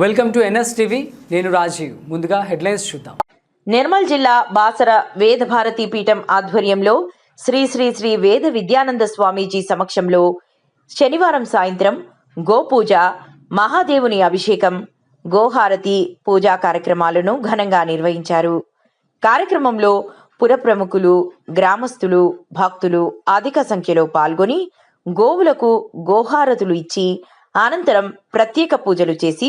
Welcome to NS TV. నేను రాజీవ్. ముందుగా headlines చూద్దాం. నిర్మల్ జిల్లా బాసర వేద భారతి పీఠం ఆధ్వర్యంలో శ్రీ శ్రీ శ్రీ వేద విద్యానంద స్వామీజీ సమక్షంలో శనివారం సాయంత్రం గోపూజ మహాదేవుని అభిషేకం గోహారతి పూజా కార్యక్రమాలను ఘనంగా నిర్వహించారు. కార్యక్రమంలో పుర ప్రముఖులు గ్రామస్తులు భక్తులు అధిక సంఖ్యలో పాల్గొని గోవులకు గోహారతులు ఇచ్చి అనంతరం ప్రత్యేక పూజలు చేసి